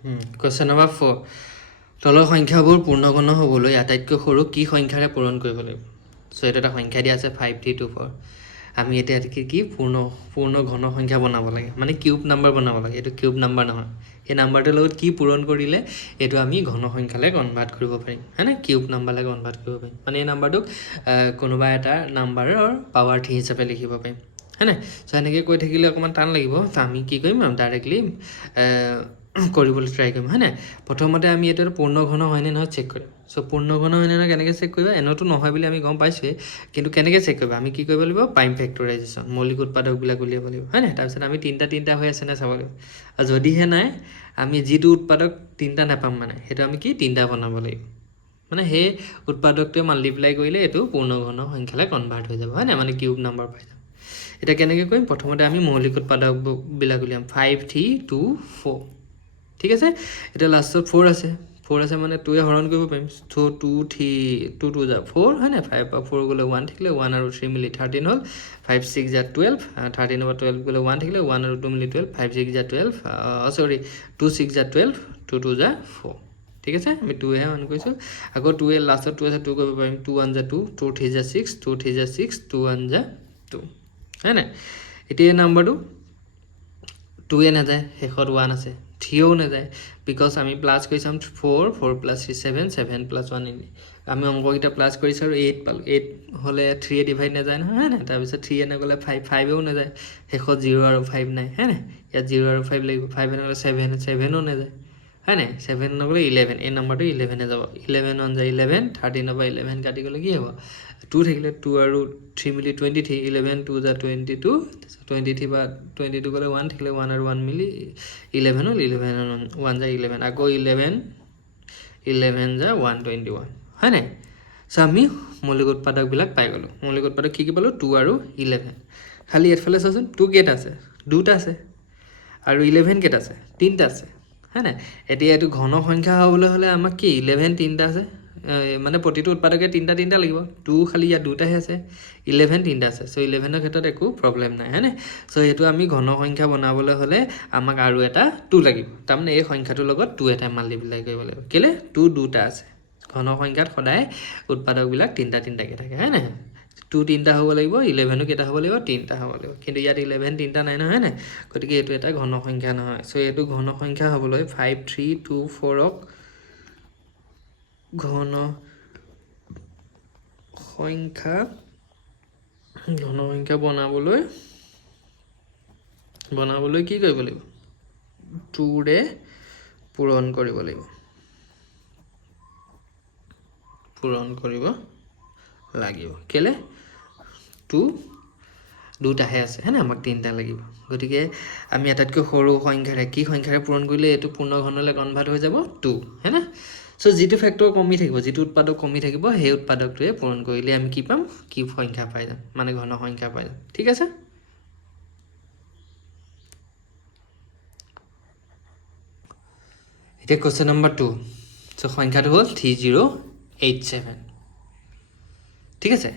question number 4 তলৰ সংখ্যাবোৰ পূৰ্ণঘন হ'বলৈ আটাইতকৈ সৰু কি সংখ্যাৰে পূৰণ কৰিব লাগিব চ' এইটো এটা সংখ্যা দিয়া আছে 5324 আমি এতিয়া কি পূৰ্ণ ঘন সংখ্যা বনাব লাগে মানে কিউব নাম্বাৰ বনাব লাগে এইটো কিউব নাম্বাৰ নহয় এই নাম্বাৰটোৰ লগত কি পূৰণ কৰিলে এইটো আমি ঘন সংখ্যালৈ কনভাৰ্ট কৰিব পাৰিম হয়নে কিউব নাম্বাৰলৈ কনভাৰ্ট কৰিব পাৰিম মানে এই নাম্বাৰটোক কোনোবা এটা নাম্বাৰৰ পাৱাৰ 3 হিচাপে লিখিব পাৰিম হয়নে চ' এনেকৈ কৈ থাকিলে অকণমান টান লাগিব ত' আমি কি কৰিম ডাইৰেক্টলি কৰিবলৈ ট্ৰাই কৰিম হয় নাই প্ৰথমতে আমি এইটো পূৰ্ণ ঘন হয়নে নহয় চেক কৰিম চ' পূৰ্ণ ঘন হয়নে নহয় কেনেকৈ চেক কৰিবা এনেওতো নহয় বুলি আমি গম পাইছোৱেই কিন্তু কেনেকৈ চেক কৰিবা আমি কি কৰিব লাগিব প্ৰাইম ফেক্টৰাইজেশ্যন মৌলিক উৎপাদকবিলাক উলিয়াব লাগিব হয় নাই তাৰপিছত আমি তিনিটা হৈ আছে নে চাব লাগিব আৰু যদিহে নাই আমি যিটো উৎপাদক তিনিটা নাপাম মানে সেইটো আমি কি তিনিটা বনাব লাগিব মানে সেই উৎপাদকটোৱে মাল্টিপ্লাই কৰিলে এইটো পূৰ্ণ ঘন সংখ্যালৈ কনভাৰ্ট হৈ যাব হয় নাই মানে কিউব নাম্বাৰ পাই যাম এতিয়া কেনেকৈ কৰিম প্ৰথমতে আমি মৌলিক উৎপাদকবিলাক উলিয়াম 5 3 2 4 ঠিক আছে এতিয়া লাষ্টত 4 আছে মানে 2 হৰণ কৰিব পাৰিম চ' 2 যা 4 হয় নাই 5 পৰা 4 গ'লে 1 থাকিলে 1 আৰু 3 মিলি 13 হ'ল 5 6 যা 12 13 পৰা 12 গ'লে 1 থাকিলে 1 আৰু 2 মিলি 12 5 6 যা 12 চৰি 2 6 যা 12 2 যা 4 ঠিক আছে আমি 2 হে মান কৰিছোঁ আকৌ 2 লাষ্টত 2 আছে 2 কৰিব পাৰিম 2 1 যা 2 2 3 যা 6 2 3 যা 6 2 1 যা 2 হয় নাই এতিয়া এই নাম্বাৰটো 2 নাযায় শেষত 1 আছে 3ও নাযায় বিকজ আমি প্লাছ কৰি চাম 4 প্লাছ 3 7 প্লাছ 1 আমি অংককেইটা প্লাছ কৰিছোঁ আৰু 8 পালোঁ 8 হ'লে 3 ডিভাইড নাযায় নহয় হয় নাই তাৰপিছত 3 নগ'লে 5ও নাযায় শেষত 0 আৰু 5 নাই হয় নাই ইয়াত 0 আৰু 5 লাগিব 5 নগ'লে 7ও নাযায় হয় নাই 7 নগ'লে 11 এই নাম্বাৰটো 11 যাব 11 1 যায় 11 13 পৰা 11 কাটি গ'লে কি হ'ব 2 থাকিলে 2 আৰু 3 মিলি 23 11 2 যা 22 23 পৰা 22 গ'লে 1 থাকিলে 1 আৰু 1 মিলি 11 হ'ল 11 1 যা 11 আকৌ 11 যা 121 হয় নাই চ' আমি মৌলিক উৎপাদকবিলাক পাই গ'লোঁ মৌলিক উৎপাদক কি পালোঁ 2 আৰু 11 খালি এইফালে চাচোন 2 কেইটা আছে 2টা আছে আৰু 11 কেইটা আছে 3টা আছে হয় নাই এতিয়া এইটো ঘন সংখ্যা হ'বলৈ হ'লে আমাক কি 11 3টা আছে মানে প্ৰতিটো উৎপাদকে 3টা লাগিব 2 খালি ইয়াত 2টাহে আছে 11 3টা আছে চ' 11ৰ ক্ষেত্ৰত একো প্ৰব্লেম নাই হয়নে চ' এইটো আমি ঘন সংখ্যা বনাবলৈ হ'লে আমাক আৰু এটা 2 লাগিব তাৰমানে এই সংখ্যাটোৰ লগত 2 এটা মাল্টিপ্লাই কৰিব লাগিব কেলে 2টা আছে ঘন সংখ্যাত সদায় উৎপাদকবিলাক 3টাকৈ থাকে হয় নাই 2 3টা হ'ব লাগিব 11ও কেইটা হ'ব লাগিব 3টা হ'ব লাগিব কিন্তু ইয়াত 11 3টা নাই নহয় নাই গতিকে এইটো এটা ঘন সংখ্যা নহয় চ' এইটো ঘন সংখ্যা হ'বলৈ 5 3 2 4ক ঘন সংখ্যা বনাবলৈ কি কৰিব লাগিব 2ৰে পূৰণ কৰিব লাগিব কেলে 2টাহে আছে হয় নাই আমাক 3টা লাগিব গতিকে আমি আটাইতকৈ সৰু সংখ্যাৰে কি সংখ্যাৰে পূৰণ কৰিলে এইটো পূৰ্ণ ঘনলৈ কনভাৰ্ট হৈ যাব 2 হয় না চ' যিটো ফেক্টৰ কমি থাকিব যিটো উৎপাদক কমি থাকিব সেই উৎপাদকটোৱে পূৰণ কৰিলে আমি কি পাম কি সংখ্যা পাই যাম মানে ঘন সংখ্যা পাই যাম ঠিক আছে এতিয়া কুৱেশ্যন নম্বৰ 2 চ' সংখ্যাটো হ'ল 3087 ঠিক আছে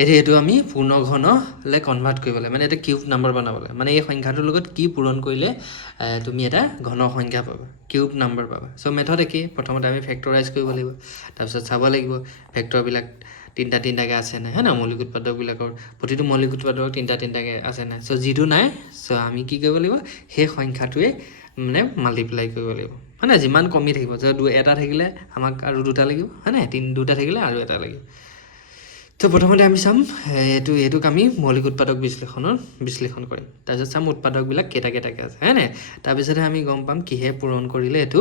এতিয়া এইটো আমি পূৰ্ণ ঘনলৈ কনভাৰ্ট কৰিব লাগে মানে এটা কিউব নাম্বাৰ বনাব লাগে মানে এই সংখ্যাটোৰ লগত কি পূৰণ কৰিলে তুমি এটা ঘন সংখ্যা পাবা কিউব নাম্বাৰ পাবা চ' মেথড একেই প্ৰথমতে আমি ফেক্টৰাইজ কৰিব লাগিব তাৰপিছত চাব লাগিব ফেক্টৰবিলাক 3টাকৈ আছে নাই হয় নাই মৌলিক উৎপাদকবিলাকৰ প্ৰতিটো মৌলিক উৎপাদকৰ 3টাকৈ আছে নাই চ' যিটো নাই চ' আমি কি কৰিব লাগিব সেই সংখ্যাটোৱে মানে মাল্টিপ্লাই কৰিব লাগিব হয় নাই যিমান কমি থাকিব যে এটা থাকিলে আমাক আৰু 2টা লাগিব হয় নাই 2টা থাকিলে আৰু এটা লাগিব তো প্ৰথমতে আমি চাম এইটোক আমি মৌলিক উৎপাদক বিশ্লেষণ কৰিম তাৰপিছত চাম উৎপাদকবিলাক কেইটাকৈ আছে হয় নাই তাৰপিছতহে আমি গম পাম কিহে পূৰণ কৰিলে এইটো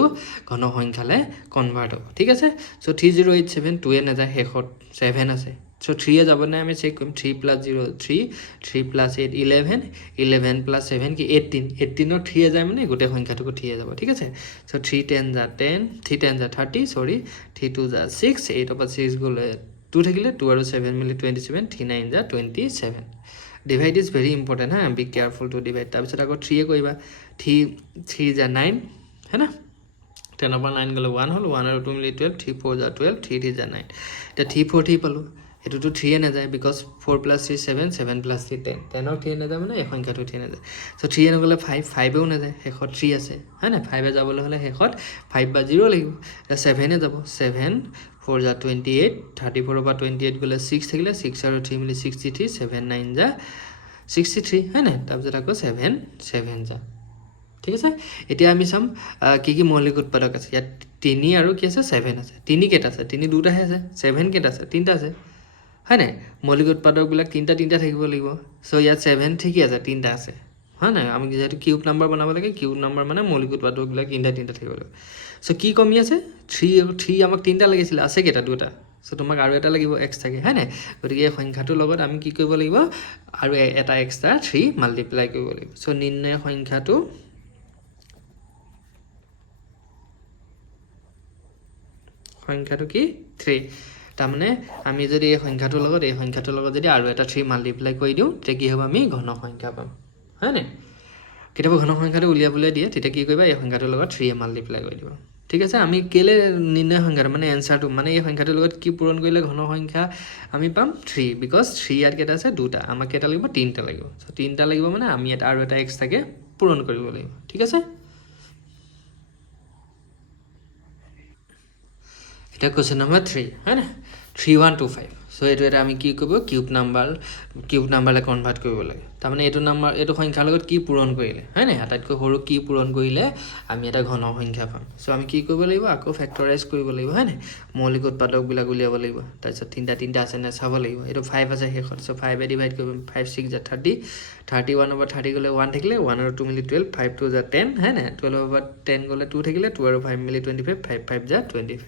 ঘন সংখ্যালৈ কনভাৰ্ট হ'ব ঠিক আছে চ' 3087 2 নাযায় শেষত 7 আছে চ' 3 যাব নাই আমি চেক কৰিম 3 + 0 3 + 8 11 11 + 7 কি 18ৰ 3 যায় মানে গোটেই সংখ্যাটোকো 3 যাব ঠিক আছে চ' 3 10 যা 10 3 10 যা 30 চৰি 3 2 যা 6 8 পৰা 6 গ'লে 2 থাকিলে 2 আৰু 7 মিলি 27 3 9 যা 27 ডিভাইড ইজ ভেৰি ইম্পৰ্টেণ্ট হা বি কেয়াৰফুল টু ডিভাইড তাৰপিছত আকৌ 3 কৰিবা 3 যা 9 হয় না 10 পৰা 9 গ'লে 1 হ'ল 1 আৰু 2 মিলি 12 3 4 যা 12 3 3 যা 9 এতিয়া 3 4 3 পালোঁ এইটোতো 3 নাযায় বিকজ 4 + 3 7 7 + 3 10 10ৰ 3 নাযায় মানে এই সংখ্যাটো 3 নাযায় চ' 3 নগ'লে 5 5এও নাযায় শেষত 3 আছে হয় নাই 5 যাবলৈ হ'লে শেষত 5 বা 0 লাগিব 7 যাব 7 4 + 28 34 পৰা 28 গ'লে 6 থাকিলে 6 আৰু 3 মিলি 63 7 9 যা 63 হয় নাই তাৰপিছত আকৌ 7 7 যা ঠিক আছে এতিয়া আমি চাম কি মৌলিক উৎপাদক আছে ইয়াত 3 আৰু কি আছে 7 আছে 3 কেইটা আছে 3 দুটাহে আছে 7 কেইটা আছে 3টা আছে হয় নাই মৌলিক উৎপাদকবিলাক 3টা থাকিব লাগিব চ' ইয়াত 7 ঠিকেই আছে 3টা আছে হয় নাই আমি যেহেতু কিউব নাম্বাৰ বনাব লাগে কিউব নাম্বাৰ মানে মৌলিক উৎপাদকবিলাক 3টা থাকিব লাগিব চ' কি কমি আছে 3 আমাক 3টা লাগিছিলে আছে কেইটা দুটা চ' তোমাক আৰু এটা লাগিব এক্সট্ৰাকৈ হয় নাই গতিকে এই সংখ্যাটোৰ লগত আমি কি কৰিব লাগিব আৰু এটা এক্সট্ৰা 3 মাল্টিপ্লাই কৰিব লাগিব চ' নিৰ্ণয় সংখ্যাটো কি 3 তাৰমানে আমি যদি এই সংখ্যাটোৰ লগত যদি আৰু এটা 3 মাল্টিপ্লাই কৰি দিওঁ তেতিয়া কি হ'ব আমি ঘন সংখ্যা পাম হয় নাই কেতিয়াবা ঘন সংখ্যাটো উলিয়াবলৈ দিয়ে তেতিয়া কি কৰিবা এই সংখ্যাটোৰ লগত 3 মাল্টিপ্লাই কৰি দিবা ঠিক আছে আমি কেলে নিৰ্ণয় সংখ্যাটো মানে এনচাৰটো মানে এই সংখ্যাটোৰ লগত কি পূৰণ কৰিলে ঘন সংখ্যা আমি পাম 3 বিকজ 3 ইয়াত কেইটা আছে দুটা আমাক কেইটা লাগিব 3টা লাগিব চ' 3টা লাগিব মানে আমি এটা আৰু এটা এক্সট্ৰাকৈ পূৰণ কৰিব লাগিব ঠিক আছে এটা কোৱেশ্যন নম্বৰ 3 হয় না 3125 চ' এইটো এটা আমি কি কৰিব কিউব নাম্বাৰলৈ কনভাৰ্ট কৰিব লাগে তাৰমানে এইটো সংখ্যাৰ লগত কি পূৰণ কৰিলে হয় নাই আটাইতকৈ সৰু কি পূৰণ কৰিলে আমি এটা ঘন সংখ্যা পাম চ' আমি কি কৰিব লাগিব আকৌ ফেক্টৰাইজ কৰিব লাগিব হয় নাই মৌলিক উৎপাদকবিলাক উলিয়াব লাগিব তাৰপিছত 3টা আছে নে চাব লাগিব এইটো 5 আছে শেষত চ' 5 ডিভাইড কৰিব 5 6 যা 30 31 over 30 গ'লে 1 থাকিলে 1 আৰু 2 মিলি 12 5 2 যা 10 হয় নাই 12 over 10 গ'লে 2 থাকিলে 2 আৰু 5 মিলি 25 5 5 যা 25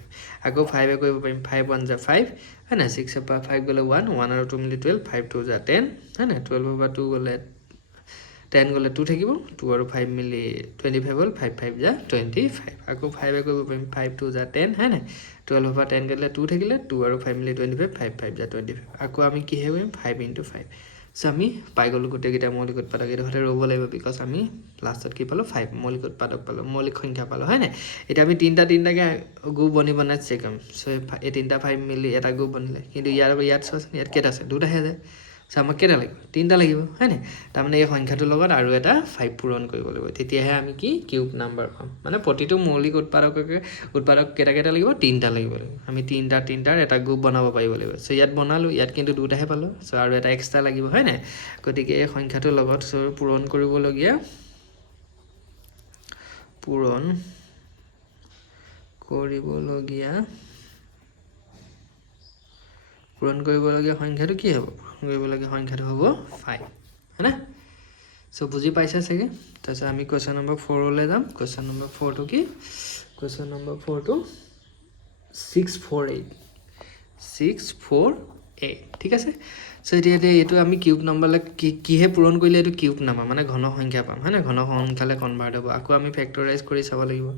আকৌ 5 কৰিব পাৰিম 5 1 যা 5 হয় নাই 6 পৰা 5 গ'লে 1 1 আৰু 2 মিলি 12 5 2 যা 10 হয় নাই 12 over 2 গ'লে 10 গ'লে 2 থাকিব 2 আৰু 5 মিলি 25 হ'ল 5 5 যা 25 আকৌ 5 কৰিব পাৰিম 5 2 যা 10 হয় নাই 12 over 10 গ'লে 2 থাকিলে 2 আৰু 5 মিলি 25 5 5 যা 25 আকৌ আমি কিহে কৰিম 5 into 5 চ' আমি পাই গ'লোঁ গোটেইকেইটা মৌলিক উৎপাদক এইটো হ'লে ৰ'ব লাগিব বিকজ আমি লাষ্টত কি পালোঁ 5 মৌলিক উৎপাদক পালোঁ মৌলিক সংখ্যা পালোঁ হয় নাই এতিয়া আমি 3টাকৈ গ্ৰুপ বনাই চেক কৰিম চ' এই 3টা 5 মিলি এটা গ্ৰুপ বনিলে কিন্তু ইয়াত চোৱাচোন ইয়াত কেইটা আছে দুটাহে আছে চ' আমাক কেইটা লাগিব 3টা লাগিব হয় নাই তাৰমানে এই সংখ্যাটোৰ লগত আৰু এটা 5 পূৰণ কৰিব লাগিব তেতিয়াহে আমি কি কিউব নাম্বাৰ পাম মানে প্ৰতিটো মৌলিক উৎপাদক কেইটা লাগিব 3টা লাগিব আমি 3টাৰ এটা গ্ৰুপ বনাব পাৰিব লাগিব চ' ইয়াত বনালোঁ ইয়াত কিন্তু দুটাহে পালোঁ চ' আৰু এটা এক্সট্ৰা লাগিব হয় নাই গতিকে এই সংখ্যাটোৰ লগত পূৰণ কৰিবলগীয়া সংখ্যাটো কি হ'ব সংখ্যাটো হ'ব 5 হয় না চ' বুজি পাইছা চাগে তাৰপিছত আমি কুৱেশ্যন নম্বৰ 4লৈ যাম কুৱেশ্যন নম্বৰ 4টো কি কুৱেশ্যন নম্বৰ 4টো 648 ঠিক আছে চ' এতিয়া এইটো আমি কিউব নাম্বাৰলৈ কিহে পূৰণ কৰিলে এইটো কিউব নাম্বাৰ মানে ঘন সংখ্যা পাম হয় নাই ঘন সংখ্যালৈ কনভাৰ্ট হ'ব আকৌ আমি ফেক্টৰাইজ কৰি চাব লাগিব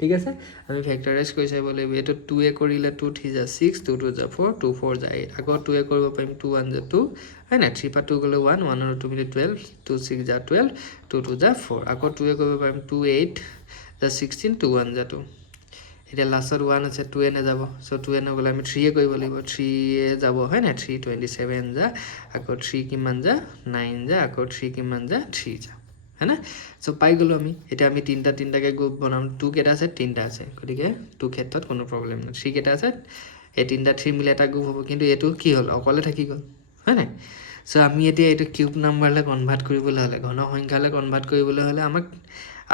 ঠিক আছে আমি ফেক্টৰাইজ কৰি চাব লাগিব এইটো 2a কৰিলে 2 3 যা 6 2 2 যা 4 2 4 যা 8 আকৌ 2a কৰিব পাৰিম 2 1 যা 2 হয় নাই 3 পৰা 2 গ'লে 1 1 আৰু 2 মিলি 12 2 6 যা 12 2 2 যা 4 আকৌ 2a কৰিব পাৰিম 2 8 যা 16 2 1 যা 2 এতিয়া লাষ্টত 1 আছে 2a নাযাব চ' 2a নগ'লে আমি 3a কৰিব লাগিব 3a যাব হয় নাই 3 27 যা আকৌ 3 কিমান যা 9 যা আকৌ 3 কিমান যা 3 যা হয় না চ' পাই গ'লোঁ আমি এতিয়া আমি 3টাকৈ গ্ৰুপ বনাম 2 কেইটা আছে 3টা আছে গতিকে 2 ক্ষেত্ৰত কোনো প্ৰব্লেম নাই 3 কেইটা আছে এই 3টা 3 মিলি এটা গ্ৰুপ হ'ব কিন্তু এইটো কি হ'ল অকলে থাকি গ'ল হয় নাই চ' আমি এতিয়া এইটো কিউব নাম্বাৰলৈ কনভাৰ্ট কৰিবলৈ হ'লে ঘন সংখ্যালৈ কনভাৰ্ট কৰিবলৈ হ'লে আমাক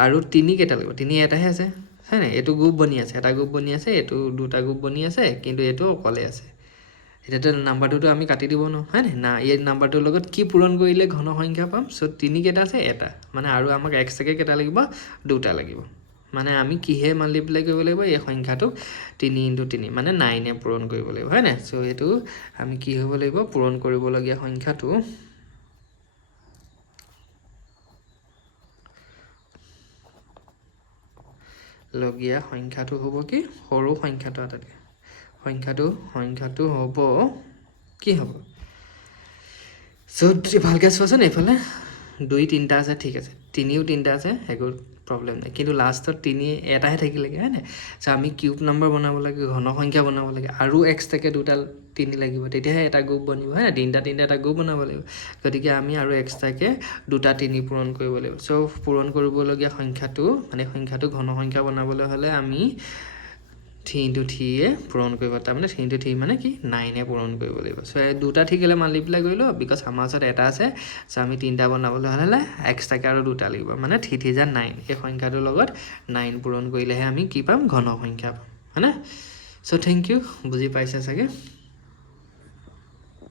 আৰু 3 কেইটা লাগিব 3 এটাহে আছে হয় নাই এইটো গ্ৰুপ বনি আছে এটা গ্ৰুপ বনি আছে এইটো দুটা গ্ৰুপ বনি আছে কিন্তু এইটো অকলে আছে এতিয়াতো নাম্বাৰটোতো আমি কাটি দিব ন হয় নাই এই নাম্বাৰটোৰ লগত কি পূৰণ কৰিলে ঘন সংখ্যা পাম চ' 3 কেইটা আছে এটা মানে আৰু আমাক এক্সট্ৰাকৈ কেইটা লাগিব 2টা লাগিব মানে আমি কিহে মাল্টিপ্লাই কৰিব লাগিব এই সংখ্যাটোক 3 into 3 মানে 9এ পূৰণ কৰিব লাগিব হয় নাই চ' এইটো আমি কি হ'ব লাগিব পূৰণ কৰিবলগীয়া সংখ্যাটো হ'ব কি সৰু সংখ্যাটো আটাইতকৈ সংখ্যাটো হ'ব কি হ'ব চ' ভালকৈ চোৱাচোন এইফালে 2 3টা আছে ঠিক আছে 3ও 3টা আছে সেইবোৰ প্ৰব্লেম নাই কিন্তু লাষ্টত এটাহে থাকিলেগে হয় নাই চ' আমি কিউব নাম্বাৰ বনাব লাগে ঘন সংখ্যা বনাব লাগে আৰু এক্সট্ৰাকৈ দুটা 3 লাগিব তেতিয়াহে এটা গ্ৰুপ বনিব হয় নাই তিনিটা এটা গ্ৰুপ বনাব লাগিব গতিকে আমি আৰু এক্সট্ৰাকৈ দুটা 3 পূৰণ কৰিব লাগিব চ' পূৰণ কৰিবলগীয়া সংখ্যাটো মানে সংখ্যাটো ঘন সংখ্যা বনাবলৈ হ'লে আমি 3 × 3 পূৰণ কৰিব তাৰমানে 3 × 3 মানে কি 9 পূৰণ কৰিব লাগিব চ' দুটা থাকিলে মাল্টিপ্লাই কৰিলোঁ বিকজ আমাৰ ওচৰত এটা আছে চ' আমি 3টা বনাবলৈ হ'লে এক্সট্ৰাকৈ আৰু দুটা লাগিব মানে 3 3 × 9 এই সংখ্যাটোৰ লগত 9 পূৰণ কৰিলেহে আমি কি পাম ঘন সংখ্যা পাম হয়নে চ' থেংক ইউ বুজি পাইছে চাগে